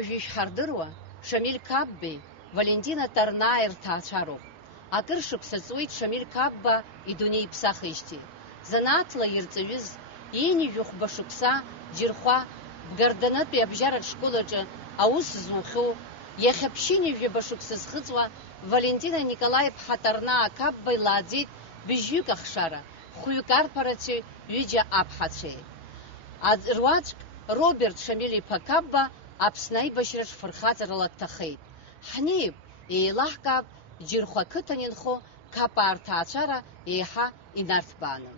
уажәы ишәҳардыруа Шамиль Каббеи, Валентина Тарнаи рҭаацәароуп. Акыр шықәса ҵуеит Шамиль Кабба идунеиԥсахижьҭеи. Занааҭла ирҵаҩыз, иинижә хәба шықәса џьырхәа Бгарданатәи абжьаратә школ аҿы аус зухьоу, иахьа ԥшьынҩажәаба шықәса зхыҵуа Валентина Николаи-ԥҳа Тарнаа Кабба илааӡеит быжьҩык ахшара, хәҩык арԥарацәеи ҩыџьа аԥҳацәеи. Руаӡәк Роберт Шамиль-иԥа Кабба Аԥсны аибашьраҿ фырхаҵарала дҭахеит. Ҳнеип, еилаҳкаап џьырхәа ақыҭан инхо Капаа рҭаацәара еиҳа инарҭбааны.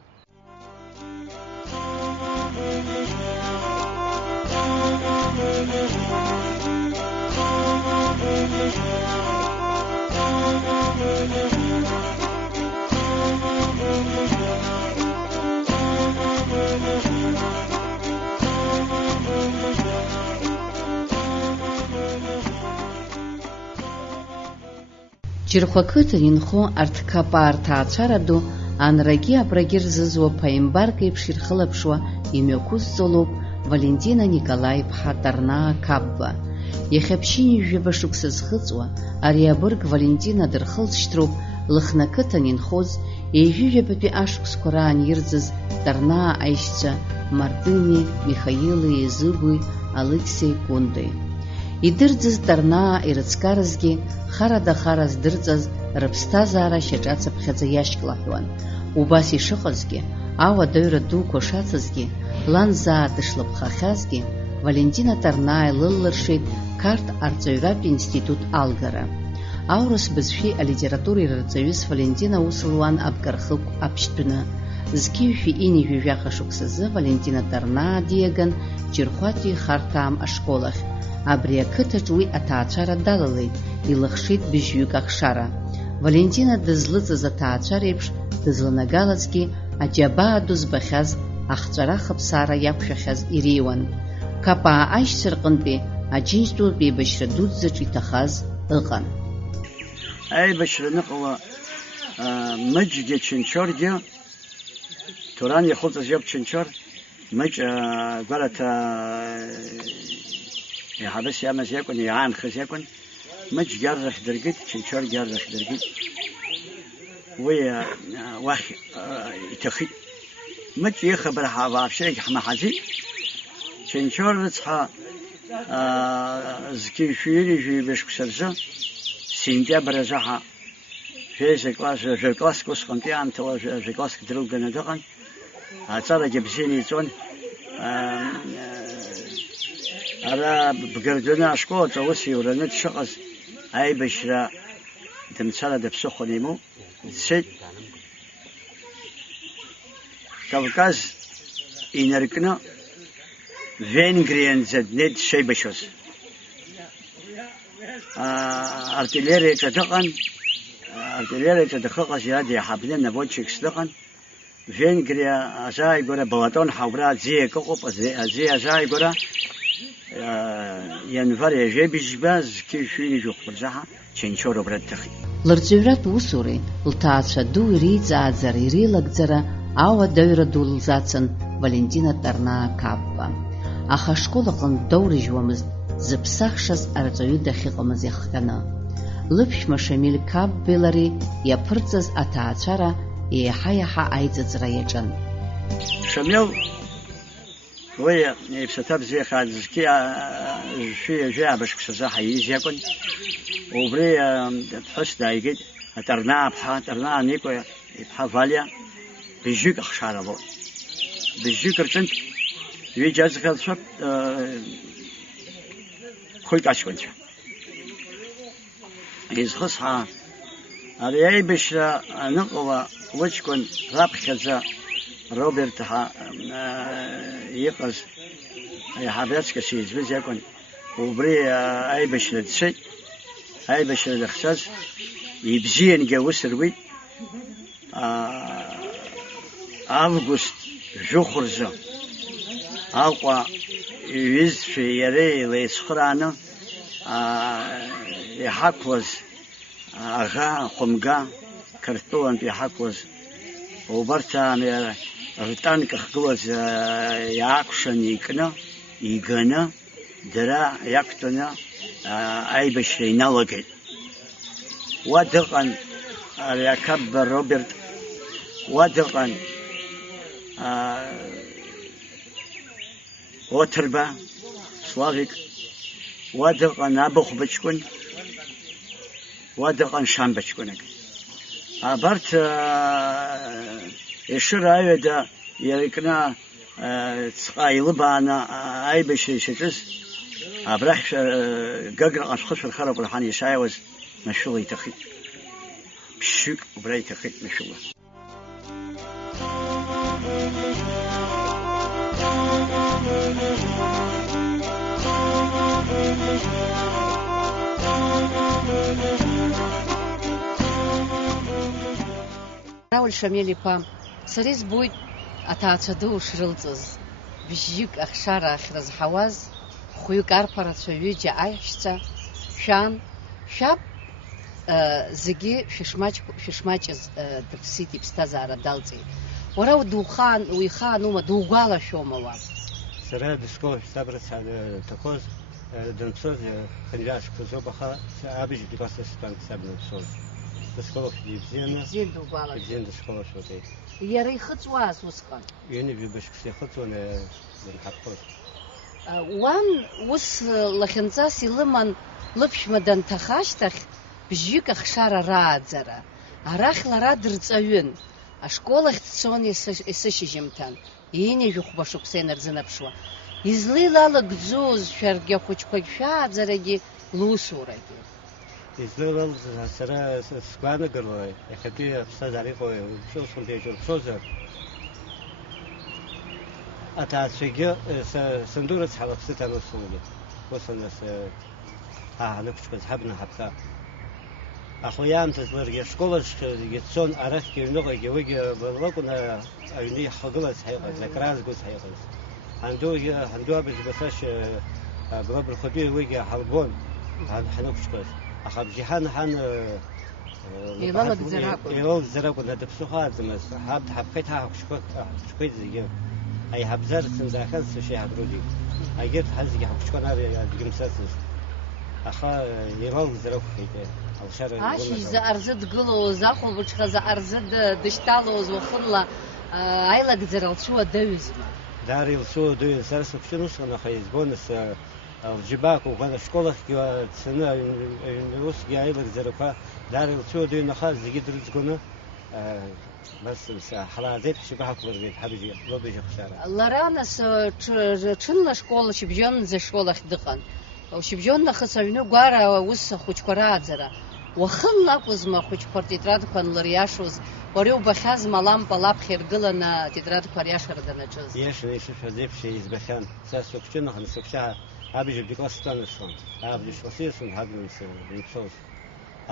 Џьырхәа ақыҭан инхо арҭ Капаа рҭаацәара ду анрагьы абрагьы рзызуа ԥаимбарк еиԥш ирхылаԥшуа имҩақәызҵолоуп Валентина Николаи-ԥҳа Тарнаа Кабба. Иахьа ԥшьынҩажәаба шықәса зхыҵуа ари абырг Валентина дырхылҵшьҭроуп Лыхны ақыҭан инхоз еижәыжәабатәи ашықәсқәа раан ирӡыз Тарнаа аишьцәа Мартини, Михаили, Езыгәи, Алықьсеи Кундаи. Идырӡыз Тарнаа ирыцкарызгьы хара-дахара здырҵаз рыԥсҭазаара шьаҿацыԥхьаӡа иашьклаҳәуан. Убас ишыҟазгьы, ауадаҩра дуқәа шацызгьы, лан заа дышлыԥхахьазгьы, Валентина Тарнаа илыллыршеит Қарҭ арҵаҩратә институт алгара. Аурыс бызшәеи алитературеи рырҵаҩыс Валентина ус луан Абгархықә аԥшьтәны. Зқьиҩшәи инижәижәаха шықәсазы Валентина Тарнаа диаган Џьырхәатәи Харҭаам ашкол ахь. Абри ақыҭаҿ уи аҭаацәара далалеит, илыхшеит быжьҩык ахшара. Валентина дызлыҵыз аҭаацәа реиԥш дызланагалазгьы аџьабаа ду збахьаз, ахҵәара хыԥсаара иақәшәахьаз иреиуан. Капаа аишьцәа рҟынтәи Аџьынџьтәылатә еибашьра дуӡӡаҿ иҭахаз ыҟан. Аибашьра ныҟала Мыџьгьы Чынчоргьы, Туран иахылҵыз иоуп Чынчор, Мыџь гәараҭа иҳабыс иамаз иакәын, иаанхаз иакәын, Мыџьгьы аррахь дыргеит, Чынчоргьы аррахь дыргеит. Уи уахь иҭахит. Мыџь ихабар вообще ҳмаҳаӡеит. Чынчор рыцҳа зқьиҩшәи-инижәи шықәса рзы сентиабр азыҳа жәа-класск усҟантәи аамҭала жәа-класск дрылганы дыҟан. Аҵарагьы бзианы иҵуан. Ара Бгарданы ашкол аҿы аус иураны дшыҟаз аибашьра дымцара дыԥсыхәан имоу дцеит. Кавказ инаркны Венгрианӡа днеит дшеибашьоз. Артиллериаҿы дыҟан, артиллериаҿы дахыҟаз иара деиҳабны наводчикс дыҟан. Венгриа азааигәара Балатонҳа убра аӡиак ыҟоуп, аӡиа азааигәара январ иажәабжьба зқьиҩшәи-инижәи хәырзаҳа Чынчор убра дҭахеит. Лырҵаҩратә усуреи лҭаацәа ду иреиҵааӡара, иреилагӡара ауадаҩра ду лзацын Валентина Тарнаа Кабба. Аха ашкол аҟнытә даурыжьуамызт зыԥсахшаз арҵаҩы дахьыҟамыз иахҟьаны. Лыԥшәма Шамиль Каббеи лареи иаԥырҵаз аҭаацәара еиҳа-еиҳа аиҵыҵра иаҿын. Шамил уи иԥсаҭа бзиа хаа зқьиҩшәи-ажәаба шықәсазы ҳаиз иакәын. Убри ԥҳәыс дааигеит, Тарнаа Никәа иԥҳа Валиа, быжьҩык ахшара лоуит. Быжьҩык рҿынтә ҩыџьа аӡӷабцәа, хәҩык аҷкәынцәа. Изхысҳа ари аибашьра аныҟала лыҷкәын раԥхьаӡа Робертҳа иҟаз аиҳабацкыс иӡбыз иакәын. Убри аибашьра дцеит. Аибашьра дахьцаз ибзиангьы аус руит. Август жәохәырзы Аҟәа иҩызцәеи иареи еилеицхырааны иҳақәлаз аӷа хәымга Қырҭтәылантә иҳақәлаз убарҭ ртанк ахгылаз иаакәшан икны, иганы, дара иақәтәаны аибашьра иналагеит. Уа дыҟан ари акабба Роберт, уа дыҟан Оҭырба Славик, уа дыҟан Абыхәба ҷкәын, уа дыҟан Шамба ҷкәынак. Абарҭ Ешыра аҩада иара икны ҵҟа илыбааны аибашьра ишаҿыз абрахь Гаграҟа шәхышәырхароуп рҳан ишааиуаз машәыла иҭахит. Ԥшьҩык убра иҭахит машәыла. Рауль Шамел-иԥа, сара избоит аҭаацәа ду шрылҵыз, бжьык ахшара ахьрызҳауаз, хәҩык арԥарацәа ҩыџьа аиҳәшьцәа, шәан, шәаб зегьы шәышмаҷыз дыԥсит, иԥсҭазаара далҵит. Уара уихаан ума, дугәалашәома уа? Сара дышкола шәсабрац ҭахоз данцоз хынҩашқәа зоуп, аха абжьы дибасыз стәан сабны дцоз. Дышколашәа ибзианы, ибзианы дышколашәоит. Иара ихыҵуаз усҟан? Ҩынҩажәи быжьқәа ихыҵуан данҳаԥхоз. Уан ус лахьынҵас илыман лыԥшәма данҭаха ашьҭахь бжьык ахшара рааӡара. Арахь лара дырҵаҩын. Ашкол ахь дцон есышьыжьымҭан, иинажәыхәба шықәса инарзынаԥшуа. Излеилалагӡоз шәаргьы ахәыҷқәагь шәааӡарагьы лусурагьы? Излеилалаз сара сгәаанагаруа, иахьатәи аԥсҭазаара иҟоу ушылхынтә еиҿурԥшозар, аҭаацәагьы санду рыцҳала ԥсыҭан усугьы. Усын ҳанықәҿқәаз ҳабна ҳаԥха. Аха уи аамҭаз ларгьы ашкол аҿ ицон, арахьгьы аҩныҟагьы уигьы лакәын аҩны иҳагылаз ҳаиҟаз, акраазгоз ҳаиҟаз. Ҳанду абыжь басашьа блабырхәатәи уигьы ҳалбон ҳанықәҿқәаз. Аха бжьаҳан ҳан еилалыгӡар акәын, адыԥсыхәа ааӡамыз. Ҳаԥхеит ҳахәыҷқәеит зегьы. Аиҳабзар сынӡаахьаз сышеиҳабру зегьы. Егьырҭ ҳазегьы ҳахәыҷқәан аӡәгьы мцацыз. Аха еилалыгӡар акәхеит. Ашьыжь заҟа рзы дгылоз, ахәылбыҽха заҟа рзы дышьҭалоз уахынла аилагӡара лцәуадаҩызма? Даара илцәуадаҩыз. Сара сыԥшын усҟан, аха избон лџьабаақәа уҟан ашколахьгьы дцаны усгьы аилагӡарақәа даара илцәуадаҩын, аха зегьы дрыӡгоны ҳлааӡеит, ҳшьапы ҳақәлыргеит лыбжьы ахшара. Лара нас ҽынла школ, шьыбжьонӡа школахь дыҟан. Шьыбжьон нахыс аҩны гәара ус ахәыҷқәа рааӡара. Уахынла акәызма ахәыҷқәа ртетрадқәа анлыриашоз, уара иубахьазма алампа лаԥхьа иргыланы атетрадқәа риашара данаҿыз? Иашаны ишышәаз еиԥш избахьан. Сара сықәҷынахан, сыԥшьа абжьы класс стәанысуан. Абжьы шласиасуан ҳабны иԥсоз.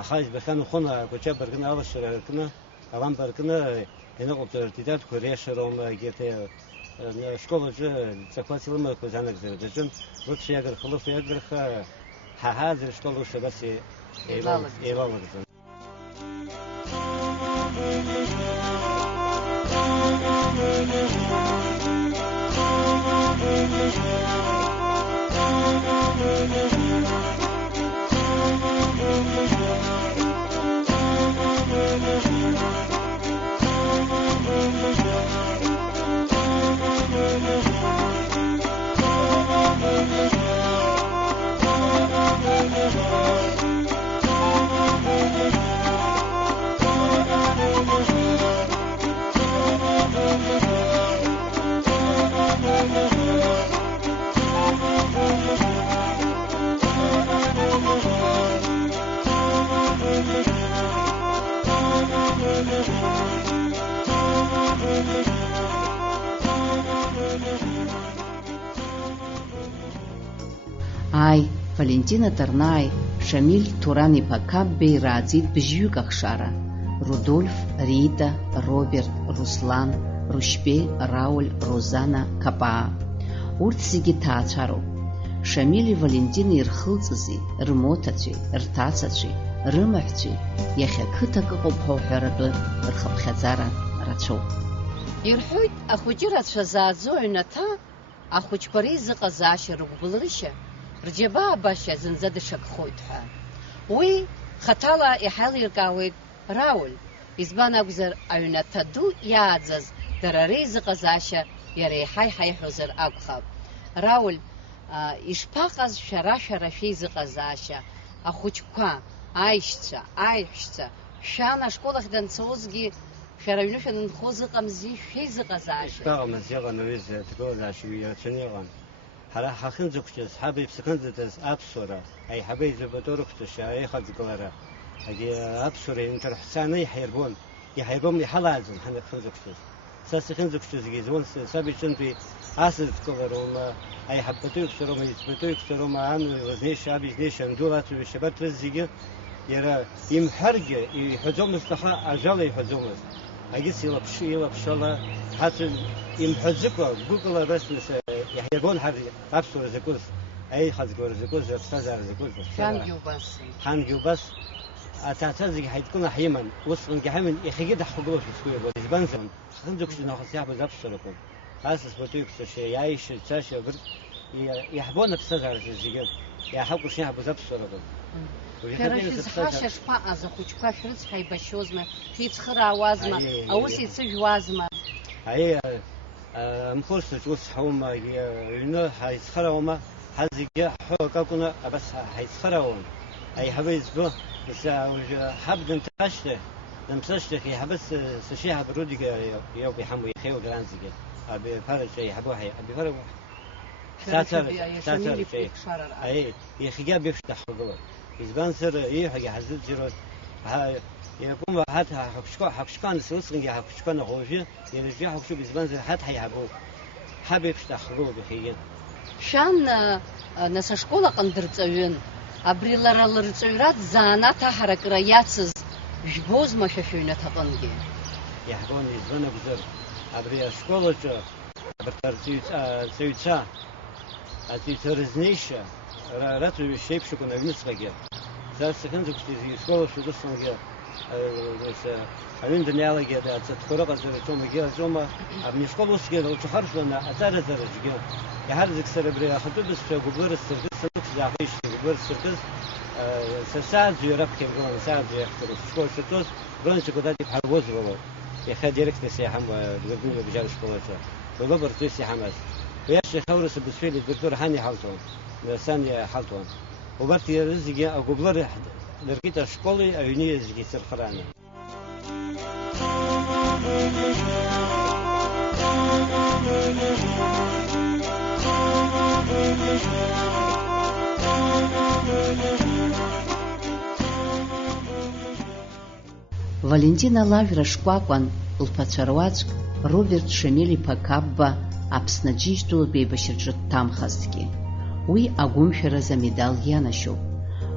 Аха избахьан уҟны акәаҷаб ркны, алашара ркны, алампа ркны иныҟоуп ртетрадқәа риашароума, егьырҭ ашкол аҿы ҵақәас илымақәаз анагӡара даҿын. Лыцә иагырха, лыфа иагырха, ҳаҳааӡара ашкол ус абас еилалыгӡан. Ай, Валентина Тарнаи, Шамиль Туран-иԥа Каббеи рааӡеит бжьҩык ахшара. Рудольф, Рита, Роберт, Руслан, Рушьбеи, Рауль, Розана, Капаа. Урҭ зегьы ҭаацәароуп. Шамили Валентини ирхылҵызи, рмоҭацәеи, рҭацацәеи, рымаҳәцәеи иахьа қыҭак ыҟоуп ҳәа уҳәаратәы рхыԥхьаӡара рацәоуп. Ирҳәоит, ахәыҷы рацәа зааӡо аҩнаҭа, ахәыҷқәа реизыҟазаашьа рыгәбылрышьа рџьабаа башьа зынӡа дышакхоит ҳәа. Уи хаҭала иҳаилиркаауеит Рауль, избан акәзар аҩнаҭа ду иааӡаз дара реизыҟазаашьа иара еиҳа иҳаиҳәозар акәхап. Рауль, ишԥаҟаз шәара шәеизыҟазаашьа, ахәыҷқәа, аишьцәа, аиҳәшьцәа, шәан ашкол ахь данцозгьы шәара аҩны шәанынхоз ыҟамзи, шәеизыҟазаашьа. Ишԥаҟамыз, иҟан аҩыза аҭагылазаашьа ирацәаны иҟан. Ҳара ҳахьынӡақәшәаз, ҳаб иԥсахьынӡаҭаз аԥсуара, аиҳабы еизырбатәу рыхәҭашьа, аихаӡгылара, аԥсуара инҿарҳәцаны иҳаирбон, иҳаирбом иҳалааӡон ҳахьынӡақәшәаз. Са сахьынӡақәшәазгьы избон саб иҿынтәи асыӡкылароума, аиҳабатәу иқәсароума, иӡбатәу иқәсароума, ан лызнеишьа, аб изнеишьа, анду лаҵәҩашьа, абарҭ рыз зегьы иара имҳәаргьы иҳәаӡомызт, аха ажәала иҳәаӡомызт. Агьыс илаԥшала ҳаҭыр имҳәаӡыкәа, гәыкала рысны иҳаирбон аԥсуара закәыз, аихаӡгаура закәыз, аԥсҭазаара закәыз. Ҳангьы убас аҭаацәа зегьы ҳаидкыланы ҳиман, усҟангьы ҳаман, иахьагьы даҳхагылоушәа сгәы иабон. Избанзар, ҳахьынӡақәшәаз нахыс иаҳбоз аԥсуарақәа, асасбатәу иқәсашьа, иааишьа, ицашьа, иаҳбон аԥсҭазаарақәа зегьы, иааҳакәыршаны иаҳбоз аԥсуарақәа. Шәара шәызхашьа шԥаҟаз, ахәыҷқәа шәрыцҳа ибашьозма, шәеицхыраауазма, аус еицыжәуазма? Амхырсаҿ ус ҳаума, аҩны ҳаицхырааума, ҳазегьы ҳҳәоуак акәны абас ҳаицхыраауан. Аиҳабы избо, ҳаб дымцашьҭахь иаҳабы сашьеиҳаб Рудига иоуп иҳамоу иахьеиуа garanzigьы. Абиԥараҿ аиҳабы иахьагьы абеиԥш даҳхагылоуп. Избанзар ииҳәагьы ҳазыӡырҩуаз, иакәым ҳахәҷқәа усҟангьы ҳахәҷқәа уажәы иара ҳахәҷуп, избанзар ҳаҭ ҳаиҳабуп, ҳабеиԥш даҳхагылоуп иахьагьы. Шәан нас ашкол аҟны дырҵаҩын, абри лара лырҵаҩра заанаҭ аҳаракыра иацыз жәбозма шәа шәыҩнаҭаҟынгьы? Иаҳбон, избан акәзар, абри ашкол аҿы абарҭ аҵаҩцәа рызнеишьа раҵаҩышьа еиԥшыкәын аҩныҵҟагьы. Са сахьынӡақәшәаз ишкол аҿы усҟангьы аҩын даниалагьы ацатәқәа рыҟазар аҿома, егьи аҿома, абни ашкол усгьы лҿахаршәланы аҵараҵараҿгьы иаҳарзык сара абри ахатәы бызшәа гәыблыра сыркыз, санықәсзаахеишьҭ гәыблыра сыркыз, сааӡәҩы раԥхьа игылан, сааӡәҩы иахьтәыз ашкол аҿы Брончик куда-то ҳарбозового. Я директор сиахам директор бежал школы. Выбор то сиахамас. Я ще хаурус бисфели директор Хани Халтон. Сани Халтон. Убарт ярзиги агублар директор школы, а юни зиги сырхраны. Валентина Лавра шкәакәан лԥацәа руаӡәк Роберт Шамил-иԥа Кабба Аԥсны Аџьынџьтәылатә еибашьраҿы дҭамхазҭгьы. Уи агәымшәаразы амедал ианашьоуп.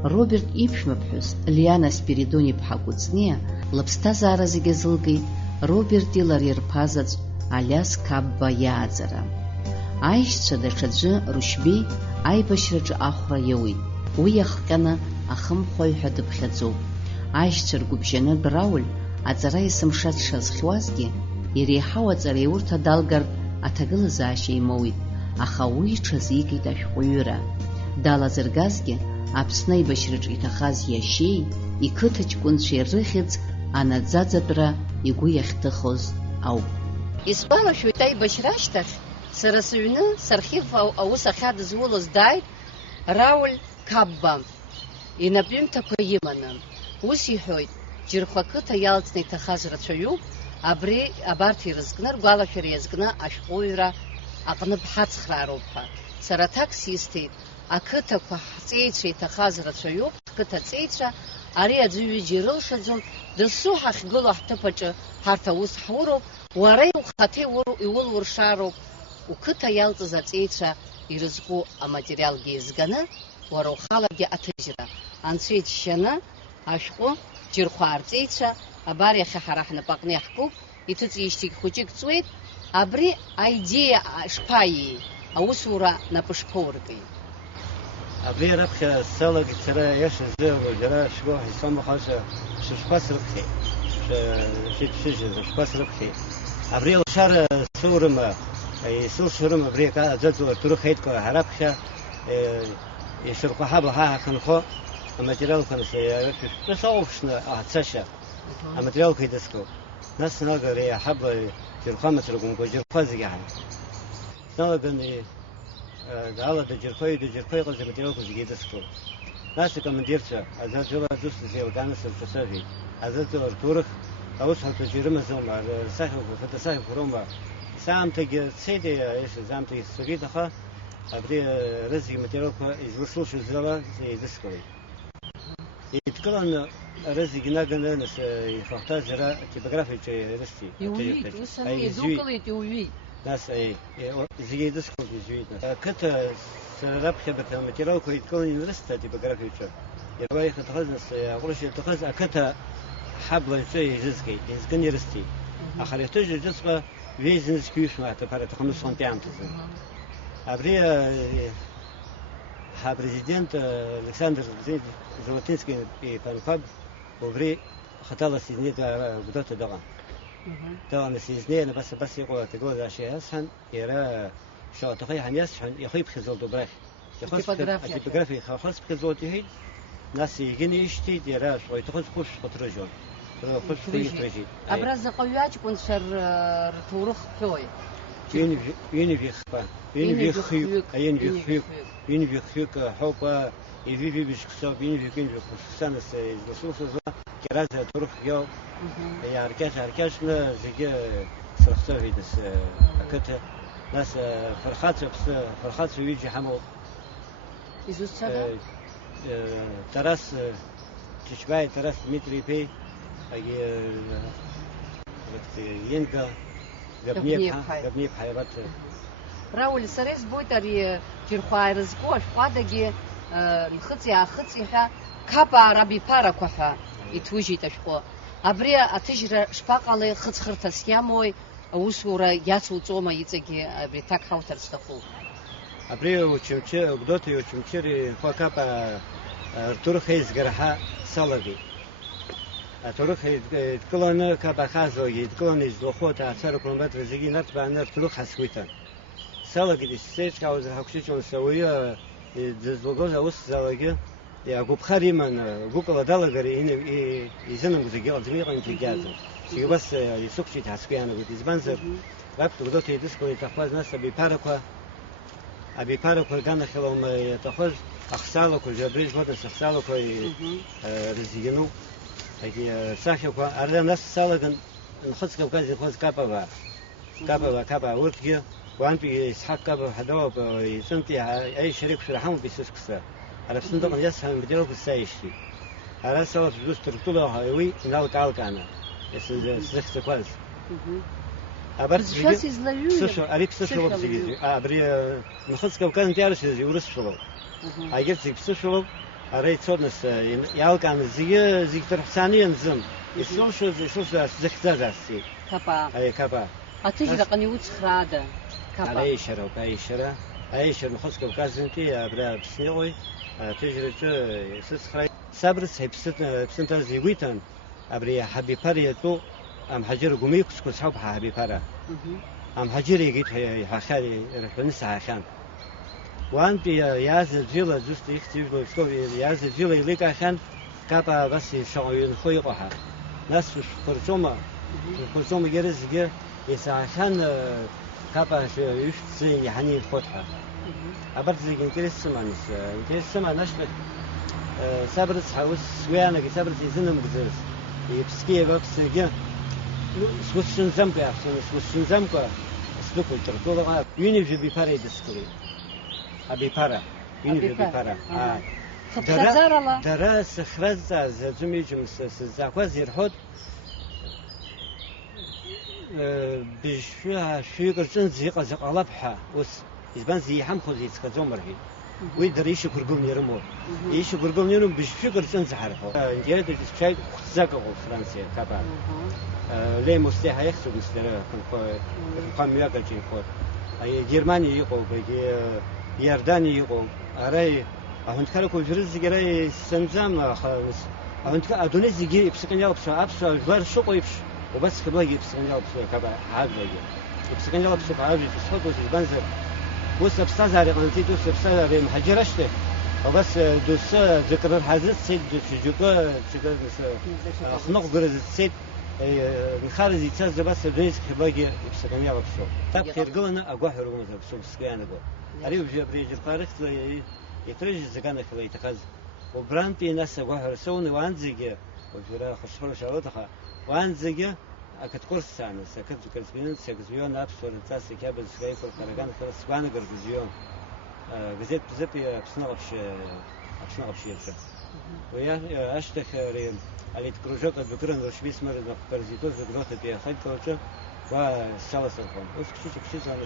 Роберт иԥшәмаԥҳәыс Лиана Спиридон-иԥҳа Кәыҵниа лыԥсҭазаара зегьы азылкит Роберти лареи рԥазаҵә Алиас Кабба иааӡара. Аишьцәа даҽаӡәы Рушьбеи аибашьраҿы ахәра иауит. Уи иахҟьаны ахымхәаҩ ҳәа дыԥхьаӡоуп. Аишьцәа ргәыбжьаны Рауль аҵара есымша дшазхьуазгьы, иреиҳау аҵара еиурҭа далгартә аҭагылазаашьа имоуит, аха уи иҽазикит ашәҟәыҩҩра. Далазыргазгьы Аԥсны аибашьраҿы иҭахаз иашьеи, иқыҭаҷкәынцәеи рыхьӡ анаӡаӡатәра игәы иахьҭыхоз ауп. Исгәалашәоит аибашьра ашьҭахь, сара сыҩны сархив аус ахьадызулоз дааит Рауль Кабба, инапҩымҭақәа иманы. Ус иҳәоит, џьырхәа ақыҭа иалҵны иҭахаз рацәаҩуп, абарҭ ирызкны, ргәалашәара иазкны ашәҟәыҩҩра аҟны бҳацхраароуп ҳәа. Сара аҭакс исҭеит, ақыҭақәа ҳҵеицәа иҭахаз рацәаҩуп, ҳқыҭа ҵеицәа, ари аӡәы ҩыџьа ирылшаӡом, дасу ҳахьгыло ҳҭыԥ аҿы ҳарҭ аус ҳуроуп, уара иухаҭа иулуршароуп, уқыҭа иалҵыз аҵеицәа ирызку аматериалгьы еизганы, уара ухалагьы аҭыжьра. Анцәа иџьшьаны ашәҟәы џьырхәаа рҵеицәа абар иахьа ҳара ҳнапаҟны иаҳкуп, иҭыҵижьҭеигь хәыҷык ҵуеит, абри аидеиа шԥаиеи, аусура напы шԥоурки? Абри раԥхьа салагеит сара иаша ззыҟало џьара шәҟәы исамахаша шәышқәа срыԥхьеит, шәышқәа срыԥхьеит. Абри алшара сылшарым, абри аӡәаӡәала ҭоурых аидкыла раԥхьа يسرقوا حبل ها خنخو الماتيريال كان سيعرف بس أوفشنا أحسشة الماتيريال كيدسكو ناس نلقى ريا حبل جرخان مسرقون كجرخان زيان نلقى إني دعوة دجرخان قصدي الماتيريال كزيدسكو ناس كمان ديرتها أزاد جوا دوست زي ودانس الفسافي أزاد التورخ أوس هالت جرم زوم ساخ فتساخ فروما سام تجي سيدي إيش سام تجي سجيت خا أبدي رزق ماتيريال يزوصل شو زلا زي دسكوي يتكلم رزق ناقن ناس يفختار زرا تبغرافي شيء رستي يويد وسمي زوكليت يويد ناس أي زي دسكو يزويد كت سراب خبرة الماتيريال كوي يتكلم رستا تبغرافي شيء يروي خطخز أقولش يتخز أكتا حبل شيء رزقي يزكني رستي آخر يحتاج رزقه ويزنس كيف ما تفرق 5 سنتيم تزن أبري ها بريزيدنت ألكسندر زولاتينسكي في بانكاب وبري خطالة سيزني بدأت دغا دغا سيزني أنا بس يقول تقول ذا شيء أسهل يرى شو تخي حمياس يخيب خزول دبرخ التيبوغرافي خاص بخزول تهيد ناس يجيني يشتي يرى شو يتخذ خوش بترجون خوش ترجي أبرز قويات يكون شر تورخ كوي يني في خبا يني في خيوك يني في خيوك حوبا يفي بشخصه يني في خصوصا الرسول كرازة تروح يوم يا أركاش لا زي سرخته في دس أكتر ناس فرخات ويجي حمو يزوج سبب تراس تشباي تراس متري بي ينقى قبني بحيرات راول سريس بويتر جرخوار زكوش قادجي الخطي ها كابا ربي بارا كوها يتوجي تشقو أبري أتجر شباقالي خط خرطة سياموي وسورة ياسو توما يتجي أبري تاك هاوتر استخو أبري وشمشي وقدوتي وشمشيري خوا كابا تورخيز جرحا سالبي تورخ يتكلون كابا خازو يتكلون يزلخوت 10 كيلومتر زيجي نرت بعنر تورخ حسويتا سالبي دي ستيج كاوز هاكشيشون سويا زلغوزا وس زالجي يا غوب خريمان غوب لدالا غري إن يزنم زيجي زميلان تيجازو سيجي بس يسوقشي تحسكيانا ودي زبانزر رابط قدوتي ديسكو تخواز ناس أبي باركوا كان خلهم يتخذ أخسالو كل جبريج بدن أخسالو كي رزينو هي ساخيكوا أرد ناس سالكن نخص كوكاز يخص كابا ورتجي وأنت بيسحق كابا حدوا بيسنتي أي شريك في الحمل بيسكسر على صندوق يسهم بديرو بالسايشتي على سوا فلوس ترطلوا هايوي ناو تعال كأنا يسزخ كواز أبرز سوشو أريك سوشو بزيجي أبري نخص كوكاز تيارش زي ورس شلو أجيب زي سوشو أريد صورنس يالكان زي تروح ثانيا زم يسوشو زخزر راسي كابا أي كابا أتجرى قنيوت خرادة كابا أي شر نخص كوكاز انتي أبرا بسنيوي تجري سسخري صبرس بسنتر زي ويتن أبري حبي باريتو أم حجر قومي كسكوس حب حبي بارا أم حجر يجيت حخالي رحنس عشان وان بي ياز جيلا جست يختيف لو سكو ياز جيلا يليك عشان كابا بس شغل خويقها ناس فرصومة جرزجة يسعشان كابا يشتسي يعني فتحة أبرز زي إنكريس سما نشبه سبرس حوس ويانا سبرس يزنم بزرس يبسكي بس جا سوسن زمكا سلوكو ترطولة يوني في بيباري دسكري أبي بارا يوني في بيبارا دراس خرزة زمي جمس زاكواز يرحود بشوها شويقر زنزيق زقلبها وس يزبان زي حم خذ يتكزوم مرهي ويدر يشكر قوم يرمو يشكر قوم يرمو بشويقر زنز حرفه جيد شيء زاكو فرنسا كابا ليه مستحى يخسر مسترا كم ياكل شيء خود أي جرماني يقول بيجي يرداني يقول أراي أهون كاركو جرز جراي سنزام خالص أهون كأدوني زيجي بسكن يلعب شو أبشر جوار شو قيبش وبس كبلاجي بسكن يلعب شو كابا عاد بيجي بسكن يلعب شو عاد يتصحى وش بنزل وسب سازاري أنتي توسب سازاري محجرشته وبس دوس ذكر الحزت سيد جوكا خنق جرز سيد نخارج يتساز بس رئيس خباجي بسكنيا بكسو طب خير قلنا أقوى حرمة بكسو بسكيانا جو أريد بريج الفارق يترج زكانا خلا يتخذ وبرانتي ناس أقوى حرسون وانزجة وجرا خشفر شعوتها وانزجة أكيد كورس سانس أكيد كرسبين سكزيون نابس ورنتاس كابل سكاي فور كارجان خلاص سبان جرزيون جزيت بزبي أبسنغ بشيرشة ويا أشتخ ريم على تكروجات البكرة نرشبيس مرة نقرزيتوز بقرات بيا خد كوجة وشالس الخون وش أنا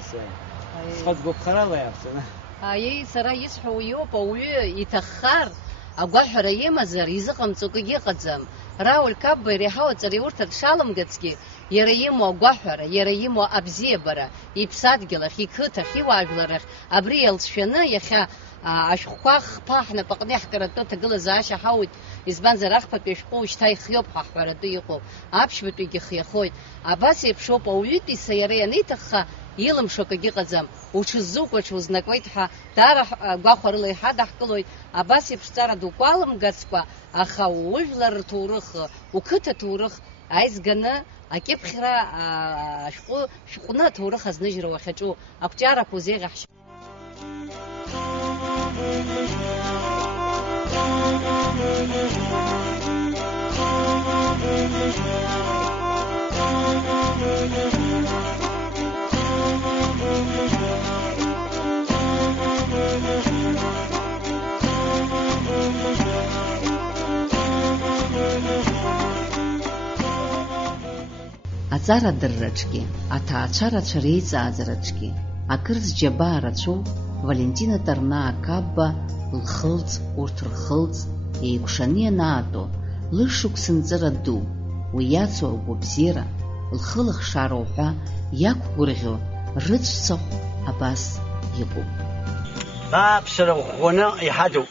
صد بكرة لا يحسن أي سرا يسحو يوب أو يتخر أقول حرية مزر يزقم تقولي قدام راول كاب يريحوا تريورت شالم قتسكي يريمو قحر يريمو أبزي برا يبسات قلخ يكوت خي واجلرخ أبريل شفنا يخا أشخاخ باحنا بقني حكرتو تقول زاش حاول إزبان زرخ بيشقوش تاي خيوب حفرتو يقو أبش بتوجي خيخوي أباس يبشوب أويتي سيريا نيتخا يلم شوكي قدام وشزوك وشوزناكويتها تارح قاخر لي حد حكلوي أباس يبشتار دوقالم قصبا أخا وجلر تورخ وكتا تورخ عايز جنا أكيد خيرا شقنا تورخ از نجر وخجو أكتيارا كوزي غحش أزار الدرجكي أتاچارا شريزا أزرجكي أكرز جبارة فالنتينا ترنا كابا الخلط ورترخلط يكشانية ناتو لشوك سنزر الدو وياتسو وبزيرة الخلق شاروحا ياكو قرغو رج صخ أباس يقو بابسر وخونا يحدو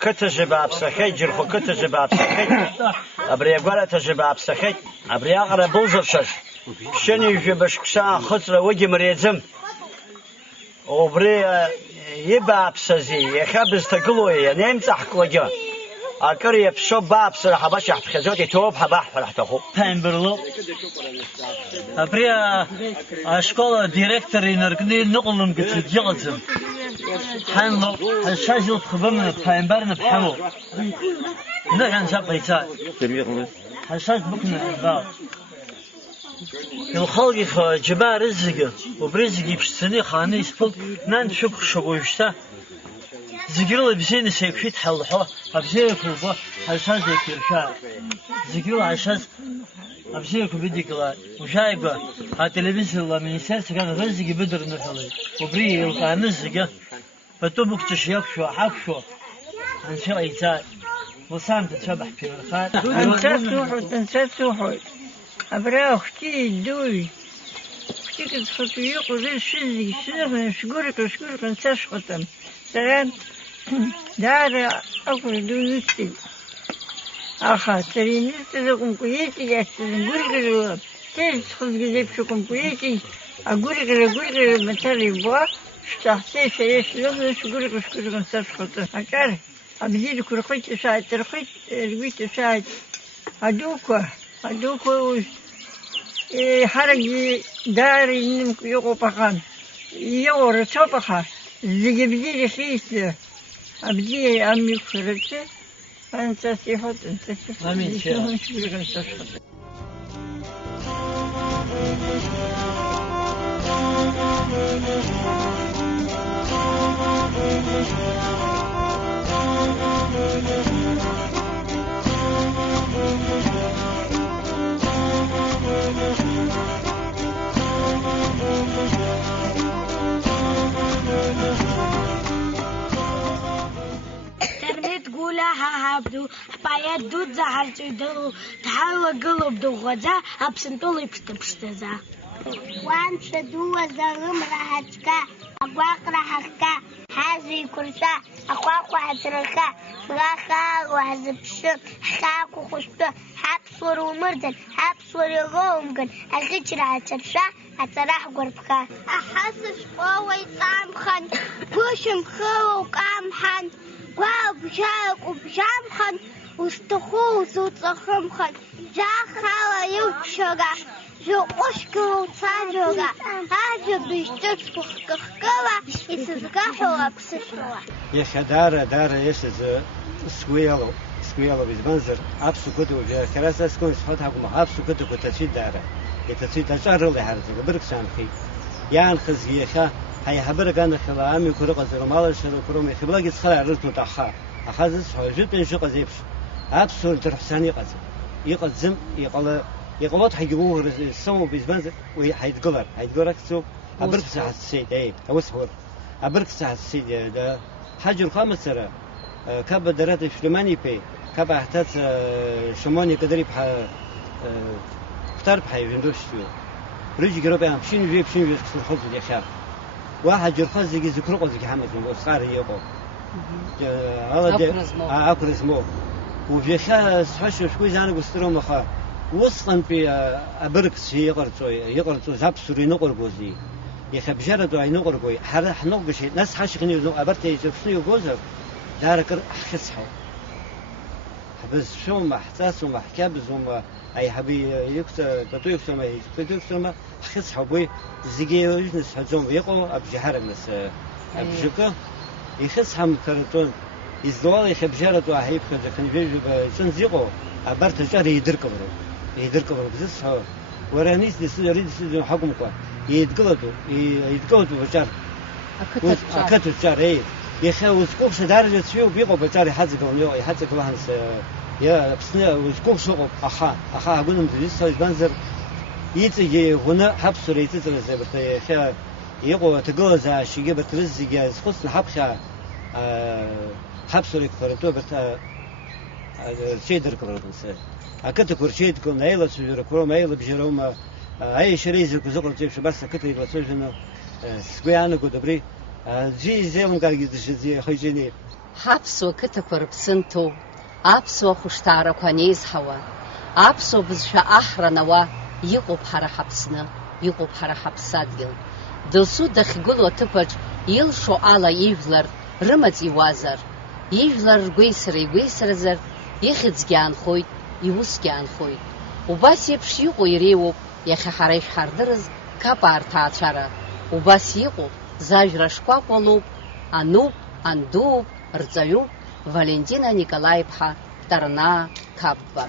كتج بابسخي جرخو كتج بابسخي أبري قالة تج بابسخي أبري أغرى بوزرشش شنو في بشكشان خطرة وجه مريزم وبري يبابسزي يخبز تقلوي نمسح كوجا أكري بشو بابسر حبش حتخزوتي توب حبح فرح تخو تنبرلو أبري أشكال ديركتور ينرقني نقلن قتل جغزم حنلو الشاجل تخبرنا بحنبرنا بحمو نحن شاب يساعد الشاج بكنا الباب الخلق جبار رزقه وبرزقي بشتني خاني يسفل نان شوك شغوشتا زقيرو بزين سيكفيت حلحو أبزيك وبا الشاج يكيرشا زقيرو الشاج أبزيك وبديكلا وشايبه التلفزيون الله من يسارس كان رزقي بدر نحلي وبري يلقى نزقه فتوبك تشيك شو حق شو عن شو يساعد وسام تتشبح في الخان تنسى سوحو أبرا أختي دوي أختي كتخطو يقو زي شزي شزي شكورك نساش ختم سلام دار أقول دو نستي أخا تري نستي لكم كويتي جاستي نقولك تيز تخذ جزيب شكم كويتي أقولك مثالي بوا شتحسي شيش لغن شكورك نساش ختم أكار أبزيلك رخيت شاعد ترخيت رقيت شاعد أدوكو حرقي داري نمك يقو بخان يور صبخا زي بزيلي خيس أبزيلي أمي خرجت أنت سيحط أنت سيحط آمين شاء هابدو حبايات دود زهر تدو تحاول قلب دو غزا أبسنتولي بستبستزا وان شدو وزغم راحتك أقواق راحتك حازي كرسا أخاك وحترخا غاخا وحزبشو حخاك وخشتو حبصور ومردن حبصور يغومكن الغجر عترشا أتراح قربكا أحسش قوي طعمخن قوشم خو وقامحن قواب شاك وبشامخن واستخو وصوتصخمخن جاخا ويوكشوغا جو أشكو وصاجوغا هاجو بيشتوش بخكوا يسزقاحوا وابسشوا يش دار يش سكويلو بيزبنزر أبسو كتو كراسة سكون سفات حكم أبسو كتو كتشيد داره يتشيد أجار اللي حرزق برك سامخي يان خزيخا هاي حبرك أنا خلامي كرق زرمال شلو كرومي خبلاقي تخلع رتو تخا أخذت حوجت بين شو قزيبش أبسو ترحساني قزم يقزم يقلط حيجيبوه السمو بيزبنزر وهيتقلر سو أبرك ساعة السيد أي أوسهور أبرك ساعة السيد ده حاجة الخامس سرا كاب درات شلماني بي كاب احتاج شماني قدري اختار بحي ويندوشتيو رجي جروبي هم بشين في الخبز دي خاف واحد جرخاز زي ذكر قصدي حمد من صغار يقو هذا أكرز مو وفي خاص حش شوي زاني بسترو مخا وصقا في أبرك سي يقرصو زاب سوري نقر جوزي يخبجرة دو نقر جوي حرح نقبش ناس حش خني نو أبرت يجسني جوزر دارك أخسحه بس شو ما احساس وما حكابز وما أي حبي يكسر تطيب سما يكسر سما أخسحه بوي زيجي يجنس حجوم يقو أبجي حرق ناس أبجيكا يخسحم كرتون يزدوال يخبجرة دو أحيب كذا خني بيجي بسنزيقو أبرت جار يدرك برو بزسها ورانيس يريد يصير حكم كوا يتقلدوا بجار أكتر جار إيه يخاف وسكوب شدارجة شيء وبيقو بجار يحزق وهنس يا بسنا وسكوب شغل أخا أقولهم تجلس يبنزر يتجي هنا حبس ريتزر زبرت يخا يقو تجوزا شيء بترزق يسخص الحبشة حبس ريكفرتو بت شيدر كرودنس أكتر كرشيد كل نايلة سجر كرو نايلة بجروما أي شريز كزقل تيجي بس كتر يبغى سجنه سكويانو كدبري جي زيهم قال يدش زي خيجيني حبسو كتكور بسنتو أبسو خشتارا كونيز هوا أبسو بزشا أحرى نوا يقو بحر حبسنا يقو بحر حبساديل دلسو دخيقولو تبج يلشو على يفلر رمز يوازر يفلر قويسر زر يخدز جان خويت يوس جان خويت وباس يبش يقو يريوب يخي حريش حردرز كبار تاچارا وباس يقو زاجرا شقاقولوب أنوب أندوب رزايوب Валентина Николаевна Тарна Капва.